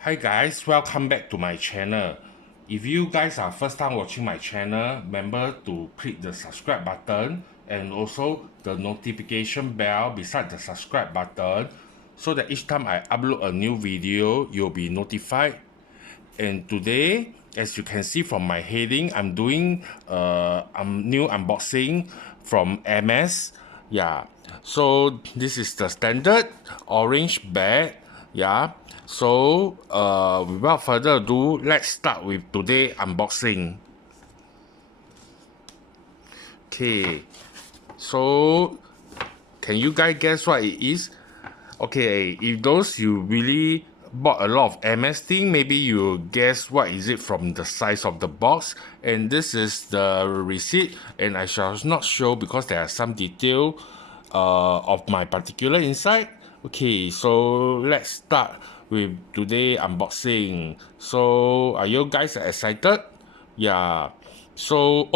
Hi guys, welcome back to my channel. If you guys are first time watching my channel, remember to click the subscribe button and also the notification bell beside the subscribe button so that each time I upload a new video, you'll be notified. And today, as you can see from my heading, I'm doing a new unboxing from Hermes. Yeah, so this is the standard orange bag. Yeah, so without further ado, let's start with today unboxing. Okay, so can you guys guess what it is? Okay, if those you really bought a lot of MS thing, maybe you guess what is it from the size of the box. And this is the receipt, and I shall not show because there are some detail of my particular inside. Okay, so let's start with today unboxing. So are you guys excited? Yeah. So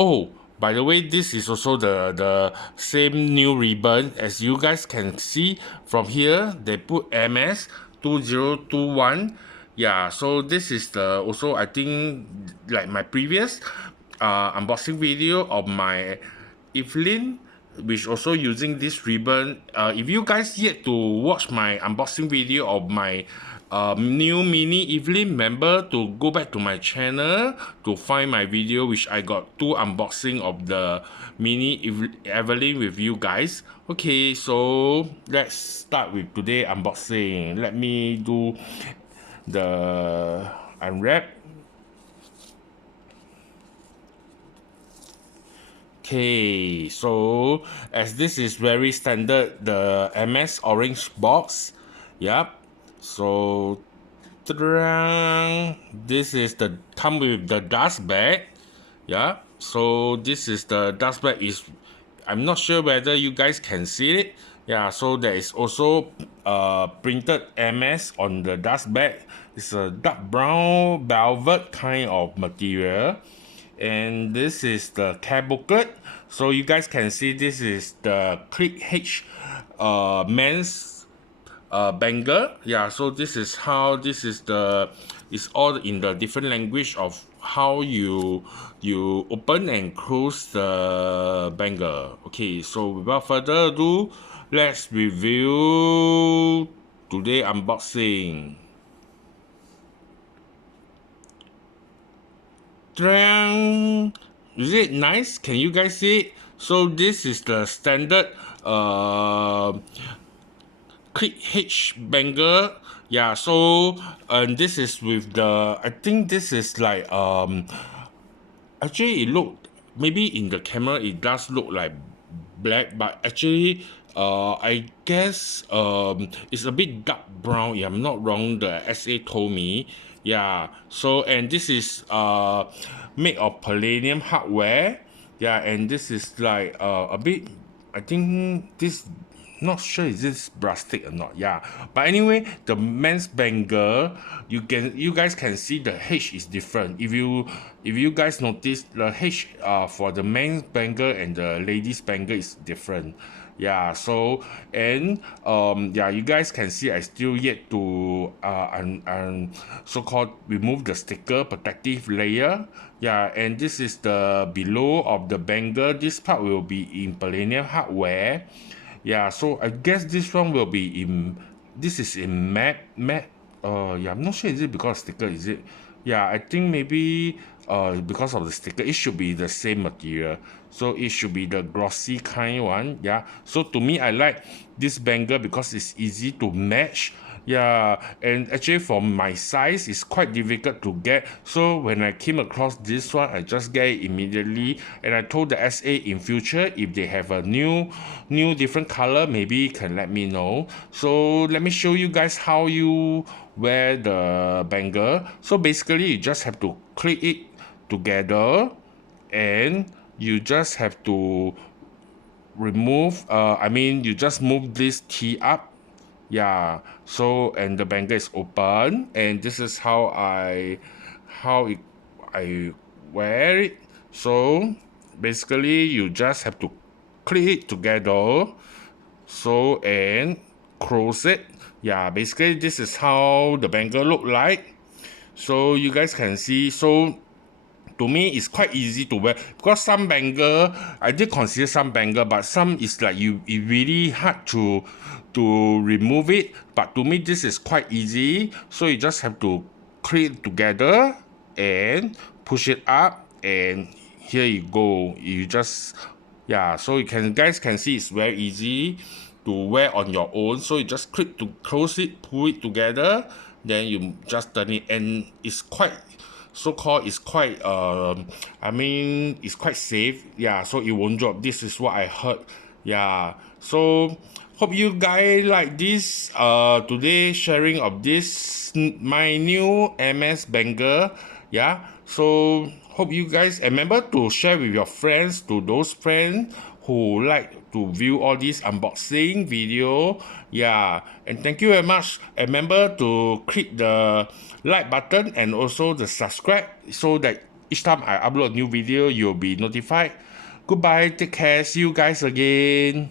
by the way, this is also the same new ribbon. As you guys can see from here, they put MS 2021. Yeah, so this is the also, I think, like my previous unboxing video of my Evelyn, which also using this ribbon. If you guys yet to watch my unboxing video of my new mini Evelyn, remember to go back to my channel to find my video, which I got two unboxing of the mini Evelyn with you guys. Okay, so let's start with today unboxing. Let me do the unwrap. Okay, so as this is very standard, the MS orange box. Yep. So this is the come with the dust bag. Yeah. So this is the dust bag is, I'm not sure whether you guys can see it. Yeah, so there is also printed MS on the dust bag. It's a dark brown velvet kind of material. And this is the care booklet. So you guys can see this is the clic H men's banger. Yeah, so this is how this is the, it's all in the different language of how you open and close the banger. Okay, so without further ado, let's review today unboxing. Is it nice? Can you guys see it? So this is the standard clic H banger. Yeah, so this is with the, I think this is like actually it looked, maybe in the camera it does look like black, but actually I guess it's a bit dark brown. Yeah, I'm not wrong, the SA told me. Yeah, so and this is made of palladium hardware. Yeah, and this is like a bit, I think this, not sure is this plastic or not. Yeah, but anyway, the men's banger, you guys can see the H is different. If you guys notice, the H for the men's banger and the ladies banger is different. Yeah, so and yeah, you guys can see I still yet to so-called remove the sticker protective layer. Yeah, and this is the below of the banger. This part will be in palladium hardware. Yeah, so I guess this one will be in, this is in matte. Yeah, I'm not sure, is it because of sticker, is it? Yeah, I think maybe because of the sticker, it should be the same material. So it should be the glossy kind one. Yeah, so to me, I like this banger because it's easy to match. Yeah, and actually for my size, it's quite difficult to get. So when I came across this one, I just get it immediately. And I told the SA in future, if they have a new different color, maybe can let me know. So let me show you guys how you wear the banger. So basically, you just have to click it together, and you just have to remove. I mean, you just move this T up. Yeah, so and the banger is open, and this is how I wear it. So basically you just have to click it together, so and close it. Yeah, basically this is how the banger look like. So you guys can see, so to me it's quite easy to wear, because some bangle I did consider some bangle, but some is like it really hard to remove it. But to me this is quite easy, so you just have to clip it together and push it up, and here you go. You just, yeah, so you can guys can see it's very easy to wear on your own. So you just clip to close it, pull it together, then you just turn it, and it's quite so-called, it's quite I mean it's quite safe, yeah, so it won't drop. This is what I heard, yeah. So hope you guys like this today sharing of this my new MS banger, yeah. So hope you guys, and remember to share with your friends, to those friends who like to view all this unboxing video, yeah. And thank you very much, and remember to click the like button and also the subscribe, so that each time I upload a new video you'll be notified. Goodbye, take care, see you guys again.